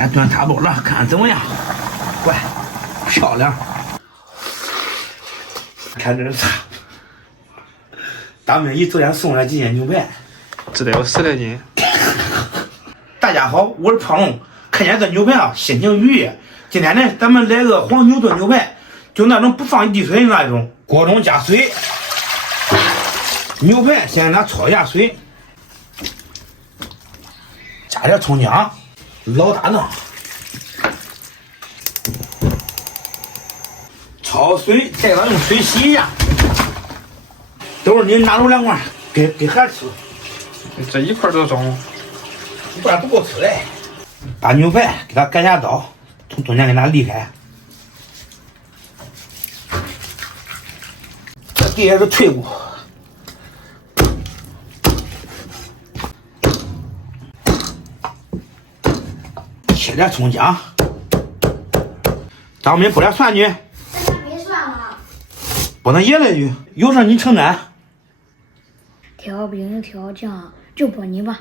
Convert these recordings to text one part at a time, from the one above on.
先炖它包了，看怎么样？乖，漂亮。看这茶，大妹姨昨天送了几斤牛排，这得有10来斤。大家好，我是胖龙。看见这牛排啊，心情愉悦。今天呢，咱们来个黄牛炖牛排，就那种不放一滴水的那种。锅中加水，牛排先给它焯一下水，加点葱姜，老大档，焯水，再用水洗一下。等会儿你拿出2块给孩子吃。这一块多重？一块不够吃嘞。把牛排给它改下刀，从中间给它离开。这底下是脆骨，切点葱姜，咱们拨点蒜去。这没蒜了。拨那叶来去，有事你承担。调饼调酱就拨你吧。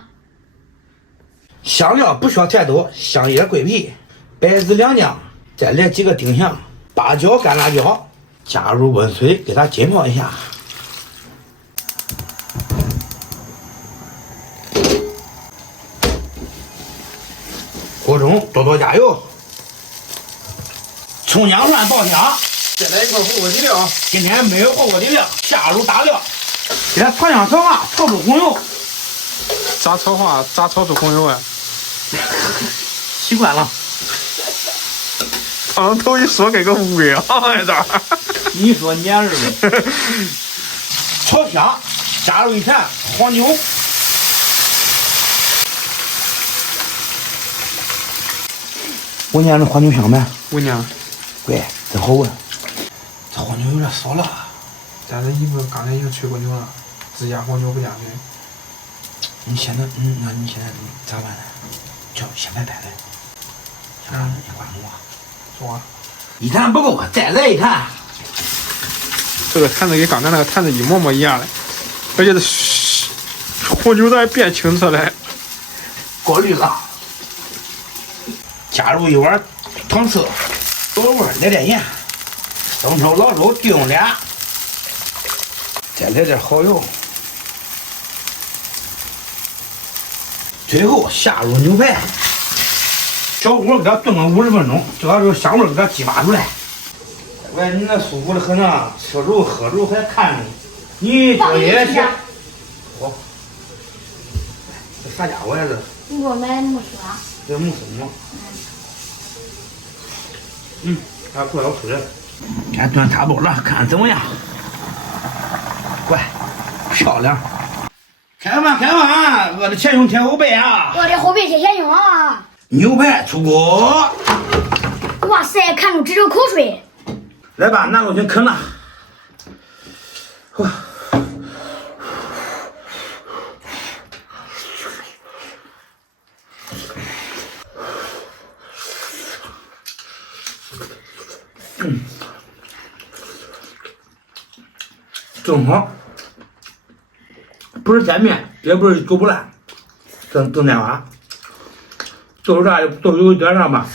香料不需要太多，香叶、桂皮、白芷、两姜，再来几个丁香、八角、干辣椒，加入温水给它浸泡一下。锅中多加油，葱姜蒜爆香，再来一块火锅底料。今天没有火锅底料，下入大料，给它炒香炒化，炒出红油。咋炒化？咋炒出红油啊？习惯了。刚头一说跟个乌鸦这儿。你说你也是的。炒香，加入一坛黄牛。闻见这黄牛香没？闻见了。乖，真好闻。这黄牛有点少了。但是刚才已经吹过牛了，只加黄牛不加水。你现在，那你现在咋办呢？就现在摆来。你管我。说啊。一坛不够，再来一坛。这个坛子跟刚才那个坛子一模模一样的，而且这红牛还变清澈了。过滤了。加入一碗糖色，多味，来点盐，生抽、老抽对用俩，再来点蚝油。最后下入牛排，小火给它炖个50分钟，这个香味给它激发出来。喂，你那舒服的很啊，吃肉喝肉还看着你，你多爷去。好，这啥家伙呀这？你给我买木薯啊？这木薯吗？还过要水。先炖它包了，看怎么样？乖，漂亮。开饭，我的前胸贴后背啊！我的后背贴前胸啊！牛排出锅。哇塞，看着直流口水。来吧，拿过去啃了。正好，不是煎面，也不是狗不烂，正那玩都有啥？都有一点啥吧，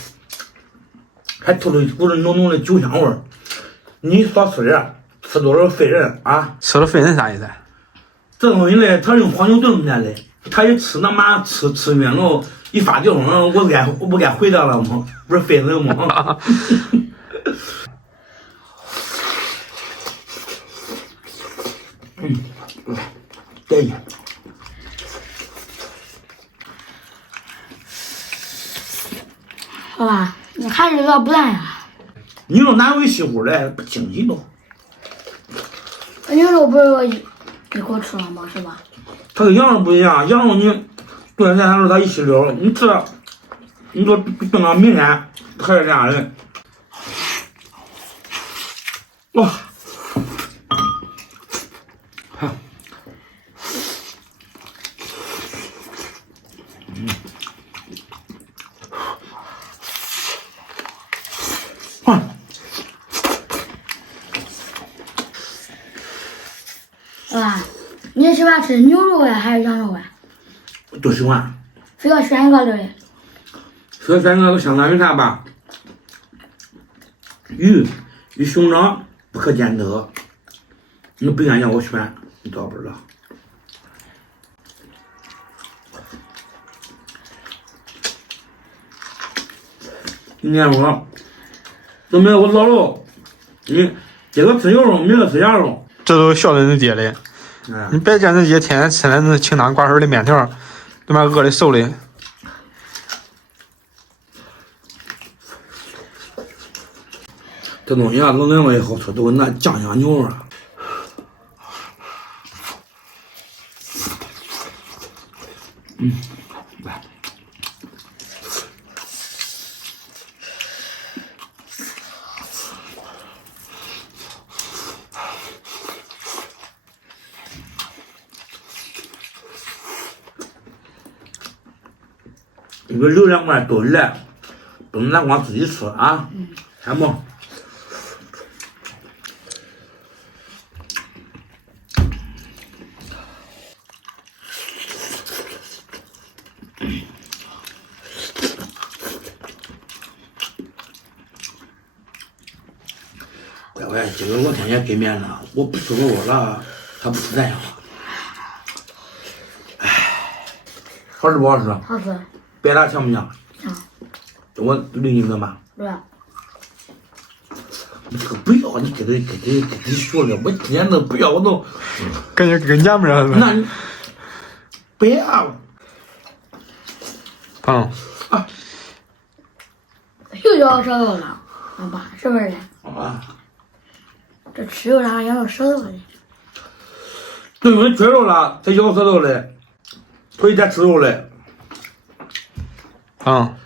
还透着股浓浓的酒香味儿。你少吃点，吃多了费人啊！吃了费人啥意思？这东西呢，它用黄牛炖出来的，他一吃那妈吃晕了，一发酒疯，我不该回来了吗？不是费人吗？对。好吧，你还是有点不烂呀。你说哪有一稀乎的不经济都？牛肉不是我一口吃了吗？是吧？它跟羊肉不一样，羊肉你炖菜的时候它一吸溜，你吃了，你说炖到明天还是这样的。哇！啊，你喜欢吃牛肉呀，还是羊肉呀？都喜欢。非要选一个的嘞。所以说我都相当于啥吧？鱼与熊掌不可兼得。你不愿让我选，你倒不知道。今天我都没有我老肉，你这个吃牛肉，明个吃羊肉，这都孝顺你爹的。你别见你爹天天吃那清汤挂水的面条，他妈饿的瘦的。这东西啊，冷凉了以后吃都跟那酱香牛肉啊。来。你说留2罐炖来，不能咱光自己吃啊，看不？乖乖，今个我天天给面子，我不吃肉了，他不吃咱样了。唉，好吃不好吃？好吃。别的强不强？强。我领你个嘛？对。你这个不要，你给他说了，我今天都不要，我都感觉跟娘们儿似的。那你不要。嗯。啊。又咬舌头了，俺爸是不是嘞？啊。这吃肉啥咬舌头的？对，因为缺肉了才咬舌头嘞，所以才吃肉嘞。嗯，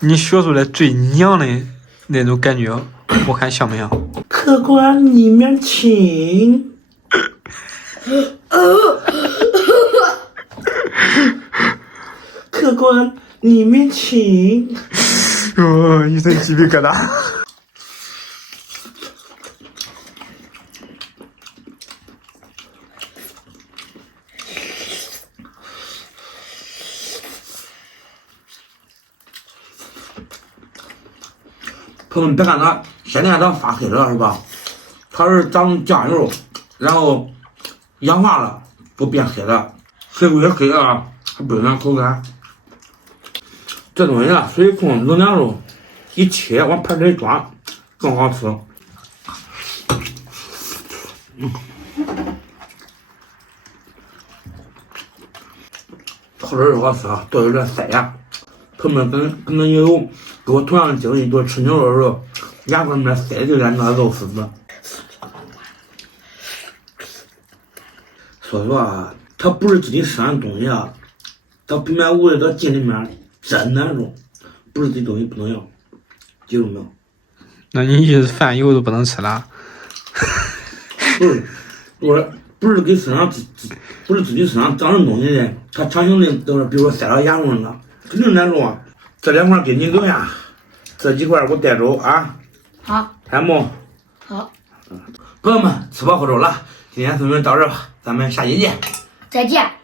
你学出来最娘的那种感觉，我看像不像？客官你面请。客官你面请。一身鸡皮疙瘩。朋友们别看它现在它发黑了是吧？它是长酱油，然后氧化了不变黑了，水越黑啊还不影响口感。这东西啊，水控冷凉肉一切往盘里一装更好吃。好吃又好吃啊，多有点塞牙。朋友们可能也有跟我同样的经历，就吃牛肉的时候，牙关里面塞的就连那肉丝子。说实话啊，它不是自己生的东西啊，它里面味道进里面真难受，不是自己东西不能要，记住没有？那你意思饭以后都不能吃了？不是给身上不是自己身上长的东西的，它强行的都是，比如说塞到牙缝了。肯定难受啊！这2块给你留下，这几块我带走啊。好。看不？好。朋友们，吃饱喝足了，今天视频到这吧，咱们下期见。再见。